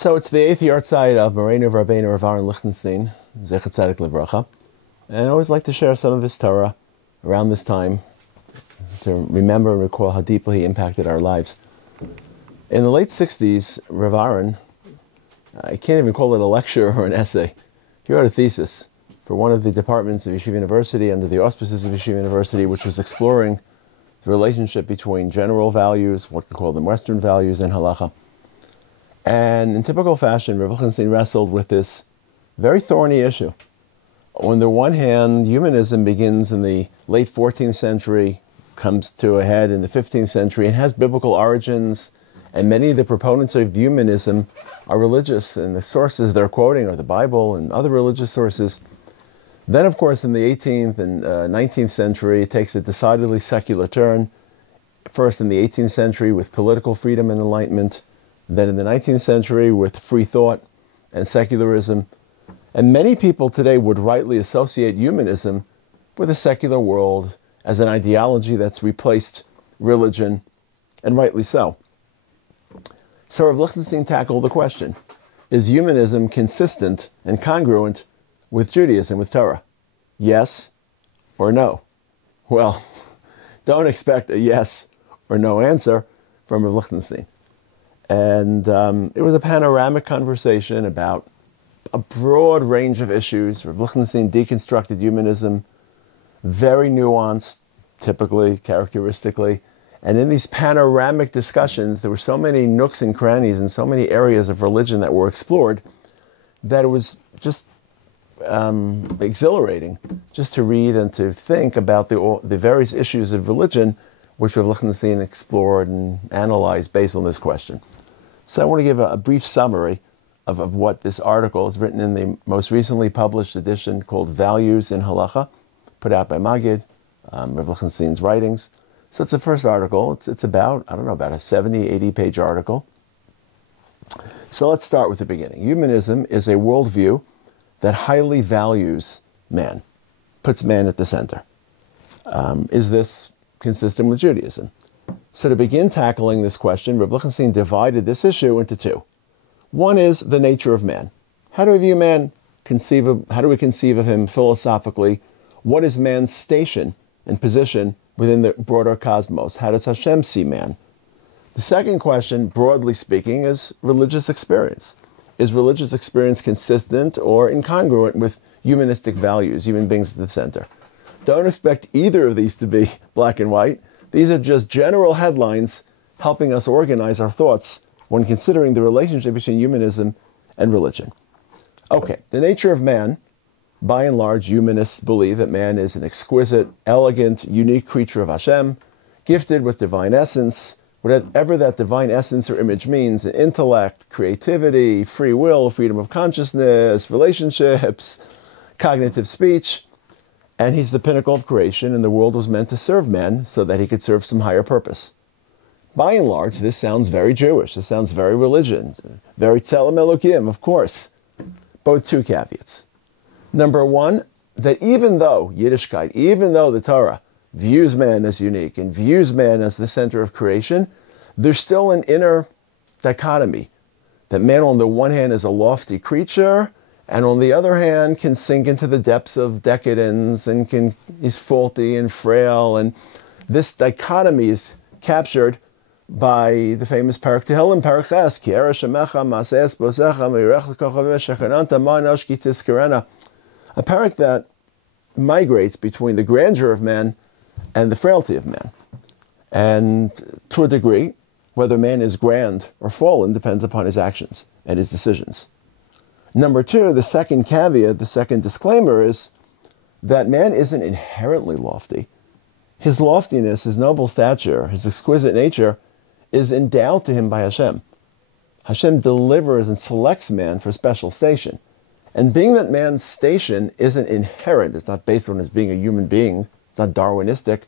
So it's the 8th Yahrtzeit of Moreno Rabbeinu Aharon Lichtenstein, Yahrtzeit, and I always like to share some of his Torah around this time to remember and recall how deeply he impacted our lives. In the late 60s, Rav Aharon, I can't even call it a lecture or an essay, he wrote a thesis for one of the departments of Yeshiva University under the auspices of Yeshiva University, which was exploring the relationship between general values, what we call them Western values, and Halakha. And in typical fashion, Rav Lichtenstein wrestled with this very thorny issue. On the one hand, humanism begins in the late 14th century, comes to a head in the 15th century, and has biblical origins, and many of the proponents of humanism are religious, and the sources they're quoting are the Bible and other religious sources. Then, of course, in the 18th and 19th century, it takes a decidedly secular turn. First in the 18th century with political freedom and enlightenment, then in the 19th century with free thought and secularism. And many people today would rightly associate humanism with a secular world as an ideology that's replaced religion, and rightly so. So Rav Lichtenstein tackled the question, is humanism consistent and congruent with Judaism, with Torah? Yes or no? Well, don't expect a yes or no answer from Rav Lichtenstein. And it was a panoramic conversation about a broad range of issues. Rav Lichtenstein deconstructed humanism, very nuanced, typically, characteristically. And in these panoramic discussions, there were so many nooks and crannies and so many areas of religion that were explored that it was just exhilarating just to read and to think about the various issues of religion which Rav Lichtenstein explored and analyzed based on this question. So I want to give a brief summary of what this article is, written in the most recently published edition called Values in Halakha, put out by Magid, Rav Lichtenstein's writings. So it's the first article. It's about, about a 70, 80-page article. So let's start with the beginning. Humanism is a worldview that highly values man, puts man at the center. Is this consistent with Judaism? So to begin tackling this question, Rav Lichtenstein divided this issue into two. One is the nature of man. How do we view man? How do we conceive of him philosophically? What is man's station and position within the broader cosmos? How does Hashem see man? The second question, broadly speaking, is religious experience. Is religious experience consistent or incongruent with humanistic values, human beings at the center? Don't expect either of these to be black and white. These are just general headlines helping us organize our thoughts when considering the relationship between humanism and religion. Okay, the nature of man. By and large, humanists believe that man is an exquisite, elegant, unique creature of Hashem, gifted with divine essence, whatever that divine essence or image means, intellect, creativity, free will, freedom of consciousness, relationships, cognitive speech. And he's the pinnacle of creation, and the world was meant to serve man so that he could serve some higher purpose. By and large, this sounds very Jewish. This sounds very religion, very Tzelem Elokim, of course. But with two caveats. Number one, that even though Yiddishkeit, even though the Torah views man as unique and views man as the center of creation, there's still an inner dichotomy. That man on the one hand is a lofty creature, and on the other hand, can sink into the depths of decadence and is faulty and frail. And this dichotomy is captured by the famous Parak Tehillim, Parak Ches, Ki era shemecha ma'aseh esposecha me'yirech l'kochaveh shechananta ma'anosh ki tizkerena. A parak that migrates between the grandeur of man and the frailty of man. And to a degree, whether man is grand or fallen depends upon his actions and his decisions. Number two, the second caveat, the second disclaimer is that man isn't inherently lofty. His loftiness, his noble stature, his exquisite nature is endowed to him by Hashem. Hashem delivers and selects man for special station. And being that man's station isn't inherent, it's not based on his being a human being, it's not Darwinistic,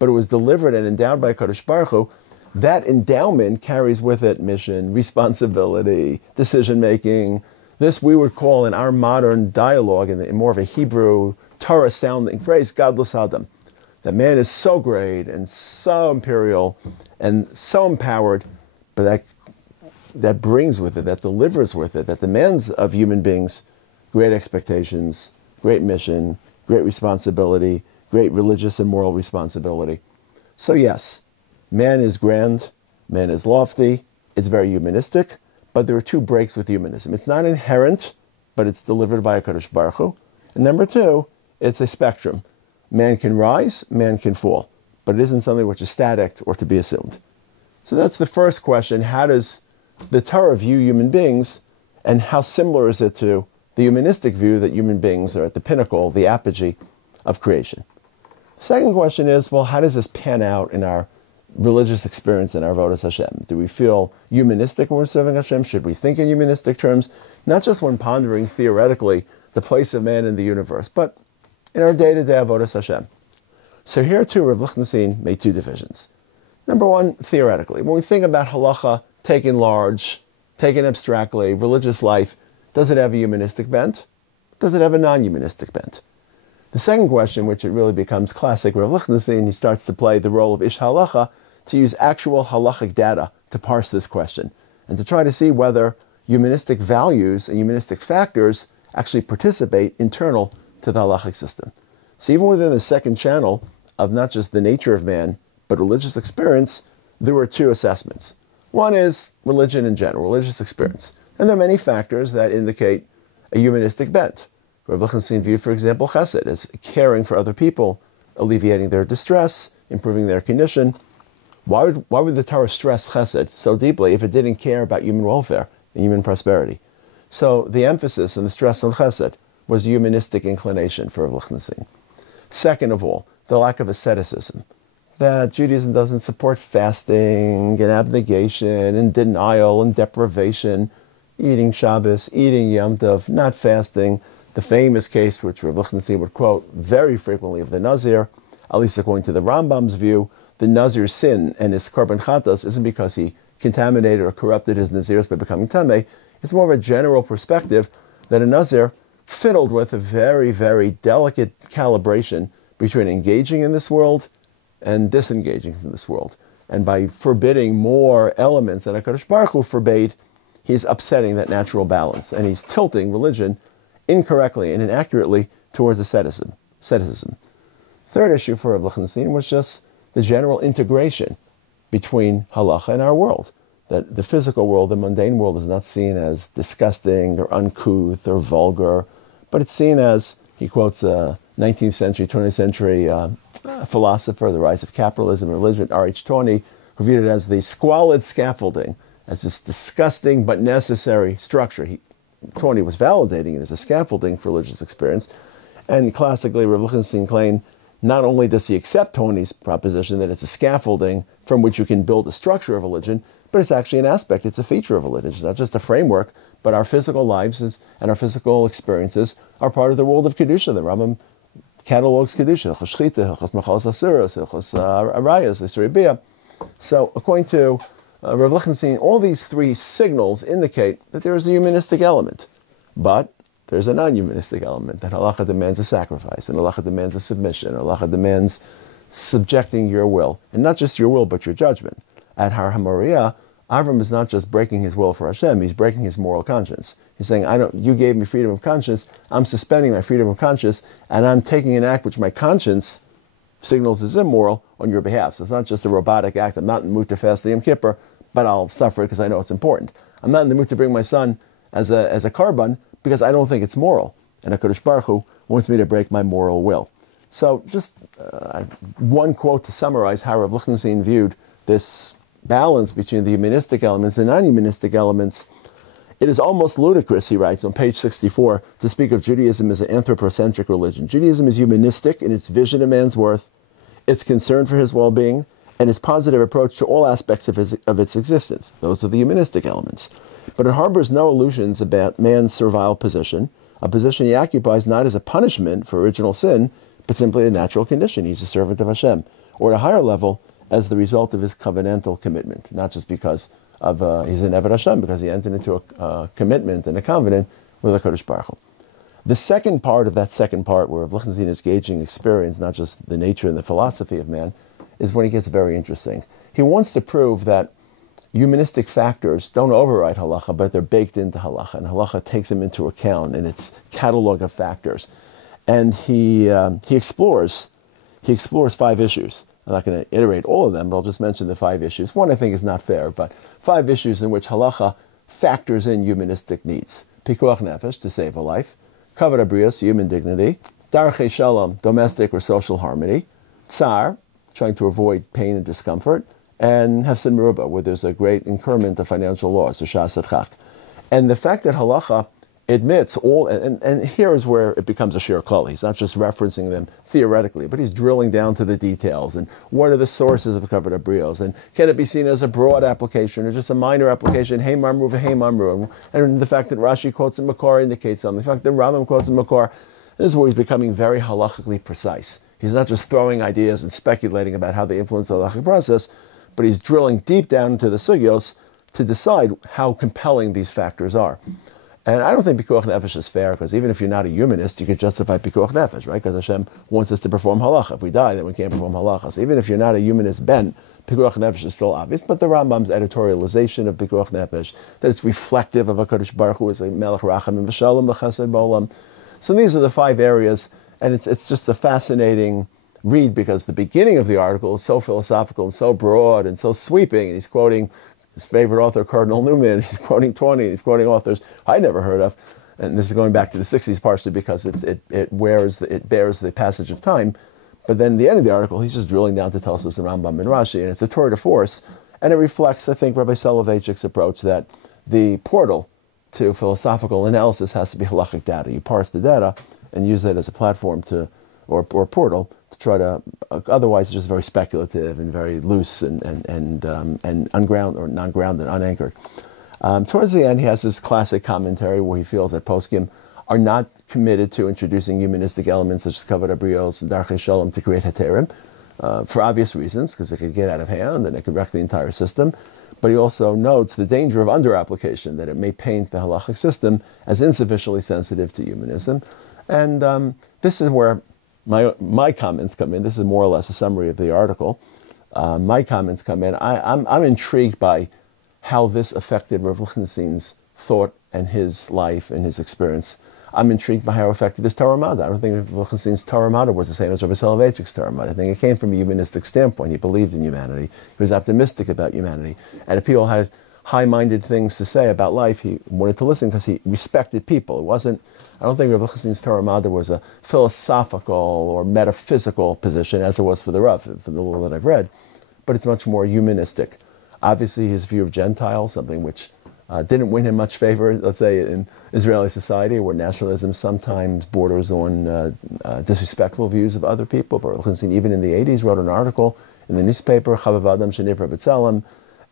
but it was delivered and endowed by Kadosh Baruch Hu, that endowment carries with it mission, responsibility, decision-making. This we would call in our modern dialogue, in more of a Hebrew, Torah-sounding phrase, Gadlus Adam. That man is so great and so imperial and so empowered, but that that brings with it, that delivers with it, that demands of human beings great expectations, great mission, great responsibility, great religious and moral responsibility. So yes, man is grand, man is lofty, it's very humanistic, but there are two breaks with humanism. It's not inherent, but it's delivered by HaKadosh Baruch Hu. And number two, it's a spectrum. Man can rise, man can fall, but it isn't something which is static or to be assumed. So that's the first question. How does the Torah view human beings, and how similar is it to the humanistic view that human beings are at the pinnacle, the apogee of creation? Second question is, well, how does this pan out in our religious experience in our avodas Hashem? Do we feel humanistic when we're serving Hashem? Should we think in humanistic terms? Not just when pondering theoretically the place of man in the universe, but in our day-to-day avodas Hashem. So here too, Rav Lichtenstein made two divisions. Number one, theoretically. When we think about Halakha, taken large, taken abstractly, religious life, does it have a humanistic bent? Does it have a non-humanistic bent? The second question, which it really becomes classic Rav Lichtenstein, he starts to play the role of Ish Halakha to use actual halachic data to parse this question and to try to see whether humanistic values and humanistic factors actually participate internal to the halachic system. So even within the second channel of not just the nature of man, but religious experience, there were two assessments. One is religion in general, religious experience. And there are many factors that indicate a humanistic bent. Rav Lichtenstein viewed, for example, chesed as caring for other people, alleviating their distress, improving their condition. Why would the Torah stress chesed so deeply if it didn't care about human welfare and human prosperity? So the emphasis and the stress on chesed was a humanistic inclination for Rav Lichtenstein. Second of all, the lack of asceticism. That Judaism doesn't support fasting and abnegation and denial and deprivation, eating Shabbos, eating Yom Tov, not fasting. The famous case, which Rav Lichtenstein would quote very frequently, of the Nazir, at least according to the Rambam's view, the Nazir's sin and his korban chatas isn't because he contaminated or corrupted his Nazirus by becoming Tameh. It's more of a general perspective that a Nazir fiddled with a very, very delicate calibration between engaging in this world and disengaging from this world. And by forbidding more elements that HaKadosh Baruch Hu forbade, he's upsetting that natural balance, and he's tilting religion incorrectly and inaccurately towards asceticism. Third issue for Rav Lichtenstein was just the general integration between halakha and our world. That the physical world, the mundane world, is not seen as disgusting or uncouth or vulgar, but it's seen as, he quotes a 19th century, 20th century philosopher, The Rise of Capitalism and Religion, R.H. Tawney, who viewed it as the squalid scaffolding, as this disgusting but necessary structure. Tawney was validating it as a scaffolding for religious experience. And classically, Rav Lichtenstein claimed, not only does he accept Tawney's proposition that it's a scaffolding from which you can build a structure of religion, but it's actually an aspect, it's a feature of religion. It's not just a framework, but our physical lives and our physical experiences are part of the world of Kedusha. The Rambam catalogs Kedusha, Hilchos Shchita, Hilchos Machalas Asuros, Hilchos Arayos, L'Isrei Bia. So according to Rav Lichtenstein, all these three signals indicate that there is a humanistic element, but there's a non-humanistic element, that halakha demands a sacrifice, and halakha demands a submission, and halakha demands subjecting your will, and not just your will, but your judgment. At Har HaMoriah, Avram is not just breaking his will for Hashem, he's breaking his moral conscience. He's saying, you gave me freedom of conscience, I'm suspending my freedom of conscience, and I'm taking an act which my conscience signals is immoral on your behalf. So it's not just a robotic act. I'm not in the mood to fast the Yom Kippur, but I'll suffer it because I know it's important. I'm not in the mood to bring my son as a korban because I don't think it's moral. And HaKadosh Baruch Hu wants me to break my moral will. So just one quote to summarize how Rav Lichtenstein viewed this balance between the humanistic elements and non-humanistic elements. It is almost ludicrous, he writes on page 64, to speak of Judaism as an anthropocentric religion. Judaism is humanistic in its vision of man's worth, its concern for his well-being, and its positive approach to all aspects of its existence. Those are the humanistic elements. But it harbors no illusions about man's servile position, a position he occupies not as a punishment for original sin, but simply a natural condition. He's a servant of Hashem. Or at a higher level, as the result of his covenantal commitment, not just because of he's an Eved Hashem, because he entered into a commitment and a covenant with HaKadosh Baruch Hu. The second part of that second part, where Lichtenstein is gauging experience, not just the nature and the philosophy of man, is when he gets very interesting. He wants to prove that humanistic factors don't override halakha, but they're baked into halakha, and halakha takes them into account in its catalog of factors. And he explores 5 issues. I'm not going to iterate all of them, but I'll just mention the 5 issues. One I think is not fair, but 5 issues in which halakha factors in humanistic needs. Pikuach nefesh, to save a life. Kavod habrios, human dignity. Darchei shalom, domestic or social harmony. Tsar, trying to avoid pain and discomfort. And hefsed meruba, where there's a great incurment of financial loss, or shas adchak. And the fact that halakha admits all, and here is where it becomes a shir klal. He's not just referencing them theoretically, but he's drilling down to the details. And what are the sources of kavod habrios? And can it be seen as a broad application or just a minor application? Hey mamru v'hey mamru. And the fact that Rashi quotes in Makar indicates something. The fact that Rambam quotes in Makar, this is where he's becoming very halachically precise. He's not just throwing ideas and speculating about how they influence the halachic process, but he's drilling deep down into the sugyos to decide how compelling these factors are. And I don't think pikuach nefesh is fair, because even if you're not a humanist, you could justify pikuach nefesh, right? Because Hashem wants us to perform halakha. If we die, then we can't perform halakha. So even if you're not a humanist bent, pikuach nefesh is still obvious. But the Rambam's editorialization of pikuach nefesh, that it's reflective of HaKadosh Baruch Hu as a melech rachamim v'shalom v'chesed b'olam. So these are the 5 areas, and it's just a fascinating read, because the beginning of the article is so philosophical and so broad and so sweeping, and he's quoting his favorite author, Cardinal Newman. He's quoting 20. He's quoting authors I never heard of, and this is going back to the 60s, partially because it bears the passage of time. But then at the end of the article, he's just drilling down to Tosfos and Rambam and Rashi, and it's a tour de force, and it reflects, I think, Rabbi Soloveitchik's approach that the portal to philosophical analysis has to be halachic data. You parse the data and use it as a platform or portal to try to, otherwise it's just very speculative and very loose and ungrounded or non-grounded, unanchored. Towards the end, he has this classic commentary where he feels that poskim are not committed to introducing humanistic elements such as kavod habrios and darchei shalom to create heterim, for obvious reasons, because it could get out of hand and it could wreck the entire system. But he also notes the danger of under-application, that it may paint the halachic system as insufficiently sensitive to humanism. And this is where my comments come in. This is more or less a summary of the article. My comments come in. I'm intrigued by how this affected Rav Lichtenstein's thought and his life and his experience. I'm intrigued by how effective his Torah Mada. I don't think Rav Lichtenstein's Torah Mada was the same as Rabbi Soloveitchik's Torah Mada. I think it came from a humanistic standpoint. He believed in humanity. He was optimistic about humanity. And if people had high-minded things to say about life, he wanted to listen because he respected people. It wasn't, I don't think Rav Lichtenstein's Torah Mada was a philosophical or metaphysical position, as it was for the Rav, for the little that I've read, but it's much more humanistic. Obviously, his view of Gentiles, something which didn't win him much favor, let's say, in Israeli society, where nationalism sometimes borders on disrespectful views of other people. But Lichtenstein, even in the 80s, wrote an article in the newspaper, Chavav Adam Shenivra B'Tselem,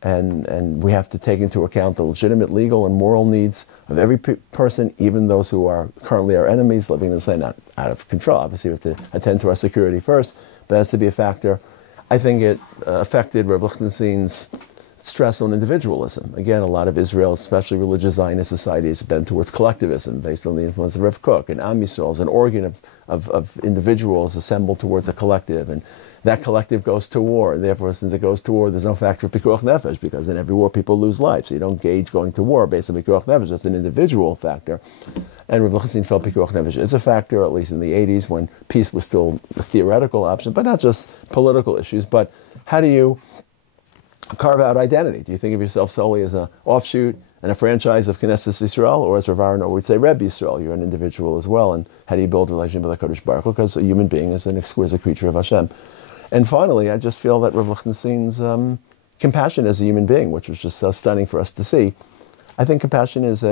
and we have to take into account the legitimate legal and moral needs of every person, even those who are currently our enemies, living in the same, not out of control. Obviously, we have to attend to our security first, but it has to be a factor. I think it affected Rav Lichtenstein's stress on individualism. Again, a lot of Israel, especially religious Zionist society, is bent towards collectivism based on the influence of Rav Kook, and Am Yisrael is an organ of individuals assembled towards a collective, and that collective goes to war. And therefore, since it goes to war, there's no factor of pikuach nefesh, because in every war people lose lives. So you don't gauge going to war based on pikuach nefesh. That's an individual factor. And Rav Lichtenstein felt pikuach nefesh is a factor, at least in the 80s, when peace was still a theoretical option, but not just political issues. But how do you carve out identity? Do you think of yourself solely as an offshoot and a franchise of Knesset Yisrael, or as Rav Aharon would say, Rebbe Yisrael? You're an individual as well. And how do you build a relationship with HaKadosh Baruch Hu? Because a human being is an exquisite creature of Hashem. And finally, I just feel that Rav Lichtenstein's compassion as a human being, which was just so stunning for us to see. I think compassion is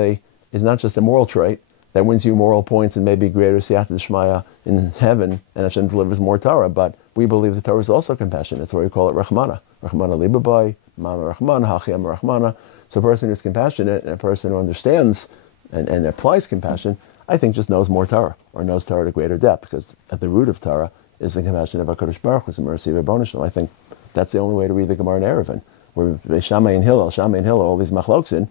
not just a moral trait that wins you moral points and maybe greater siyata d'shmaya in heaven, and Hashem delivers more Torah, but we believe the Torah is also compassion. That's why we call it Rachmana. Rachmana libabai, Mama Rachmana, Hachiyam Rachmana. So a person who's compassionate and a person who understands and applies compassion, I think just knows more Torah, or knows Torah to greater depth, because at the root of Torah is the compassion of HaKadosh Baruch Hu, the mercy of Ribono Shel Olam. I think that's the only way to read the Gemara in Eruvin, where Shammai and Hillel, all these machloksin,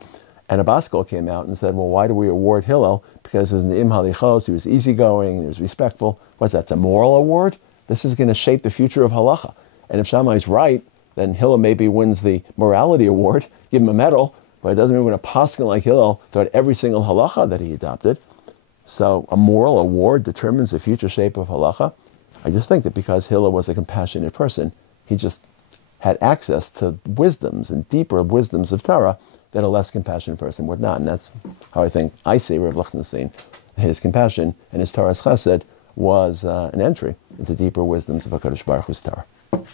and a Baskol came out and said, well, why do we award Hillel? Because it was Ne'im Halichos, he was easygoing, he was respectful. What's that? It's a moral award? This is going to shape the future of halacha. And if Shammai's right, then Hillel maybe wins the morality award, give him a medal, but it doesn't mean we're going to paskin like Hillel throughout every single halakha that he adopted. So a moral award determines the future shape of halakha. I just think that because Hillel was a compassionate person, he just had access to wisdoms and deeper wisdoms of Torah that a less compassionate person would not. And that's how I see Rav Lichtenstein. His compassion and his Torah's chesed was an entry into deeper wisdoms of HaKadosh Baruch Hu's Torah.